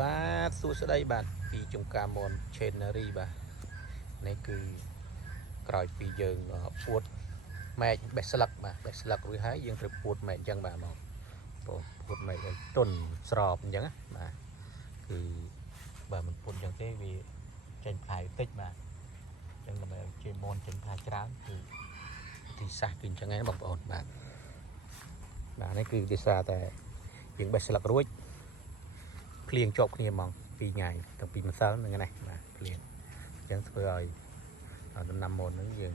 បាទសួស្តីបាទពីចំការមន Chainery បាទនេះគឺក្រោយពីយើងពួតមែកបេះស្លឹកបាទបេះស្លឹករួចហើយយើងត្រូវពួតមែកអញ្ចឹងបាទមកពួតមែកឲ្យទន់ស្របអញ្ចឹងបាទគឺបើមិនពួតអញ្ចឹងទេវាចេញផ្លែតិចបាទអញ្ចឹងដើម្បីឲ្យជាមនចេញផ្លែច្រើនគឺទីសាសគឺអញ្ចឹងឯងបងប្អូនបាទនេះគឺទីសារតែយើងបេះស្លឹករួចភ្លៀងជាប់គ្នាហ្មង2ថ្ងៃតាំងពីម្សិលហ្នឹងណាបាទភ្លៀងអញ្ចឹងធ្វើឲ្យដំណាំមនហ្នឹងយើង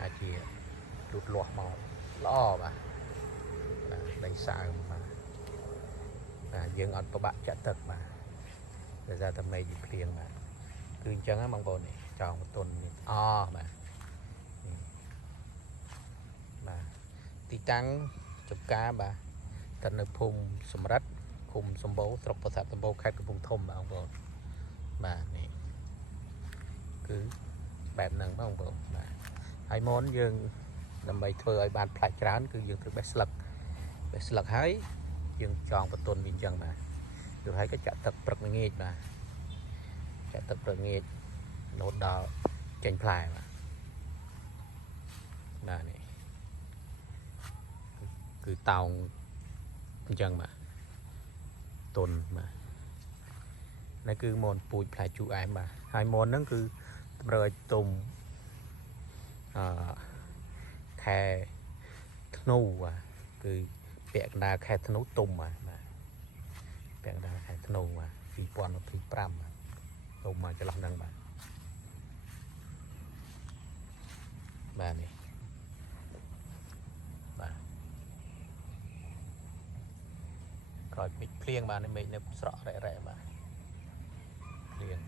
អាចជាលូតលាស់មកល្អបាទដីសើមបាទយើងអត់ប្របាក់ចាក់ទឹកបាទដោយសារតែមេឃវាភ្លៀងបាទគឺអញ្ចឹងហ្នឹងបងប្អូននេះចောင်းតុននេះបាទទីតាំងចំការបាទស្ថិតនៅភូមិសំរិទ្ធឃុំសម្បូរស្រុកប្រាសាទសម្បូរខេត្តកំពង់ធំបងប្អូនបាទនេះគឺបែបហ្នឹងបងប្អូនបាទហើយមុនយើងដើម្បីធ្វើឲ្យបានផ្លែច្រើនគឺយើងត្រូវបេះស្លឹកហើយយើងចងបន្ទន់វាអញ្ចឹងបាទrồiហើយក៏ចាក់ទឹកព្រឹកល្ងាចបាទចាក់ទឹកព្រឹកល្ងាចរហូតដល់ចេញផ្លែបាទនេះគឺតោងអញ្ចឹងបាទទុនបាទនេះគឺមនពូជផ្លែជូរអែមបាទហើយមនហ្នឹងគឺតម្រូវឲ្យទុំខែធ្នូបាទគឺពាក់កណ្ដាលខែធ្នូទុំបាទពាក់កណ្ដាលខែធ្នូបាទ2025បាទទុំមកចន្លោះហ្នឹងបាទនេះបាទក្រោយពេជ្រភ្លៀងបាទនេះមេឃនៅស្រក់រ៉ែបាទភ្លៀង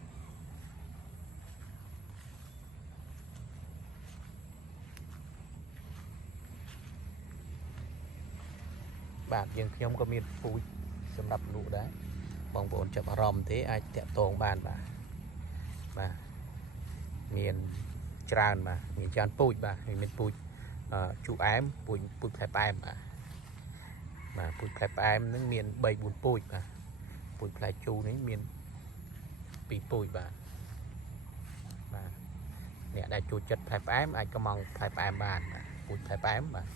បាទខ្ញុំក៏មានពូជសម្រាប់លក់ដែរបងប្អូនចាប់អារម្មណ៍ទេអាចតាក់ទងបានបាទមានច្រើនបាទមានច្រើនពូជបាទមានពូជជូរអែមពូជផ្លែផ្អែមបាទពូជផ្លែផ្អែមហ្នឹងមាន3 4ពូជបាទពូជផ្លែជូរនេះមាន2ពូជបាទអ្នកដែលចូលចិត្តផ្លែផ្អែមអាចកំងផ្លែផ្អែមបានបាទពូជផ្លែផ្អែមបាទ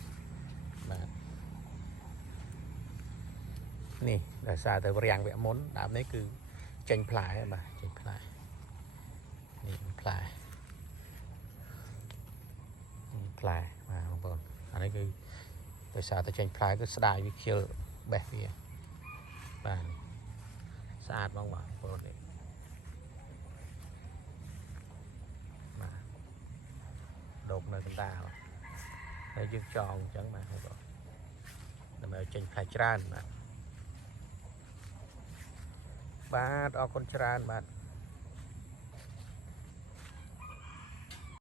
នេះដោយសារតែរាំងវគ្គមុនដើមនេះគឺចេញផ្លែបាទចេញផ្លែនេះផ្លែបាទបងប្អូនអានេះគឺដោយសារតែចេញផ្លែគឺស្ដាយវាខៀលបេះវាបាទស្អាតបងប្អូននេះបាទដុកនៅកណ្ដាលហើយយើងចងអញ្ចឹងបាទបងប្អូនដើម្បីឲ្យចេញផ្លែច្រើនបាទអរគុណច្រើនបាទ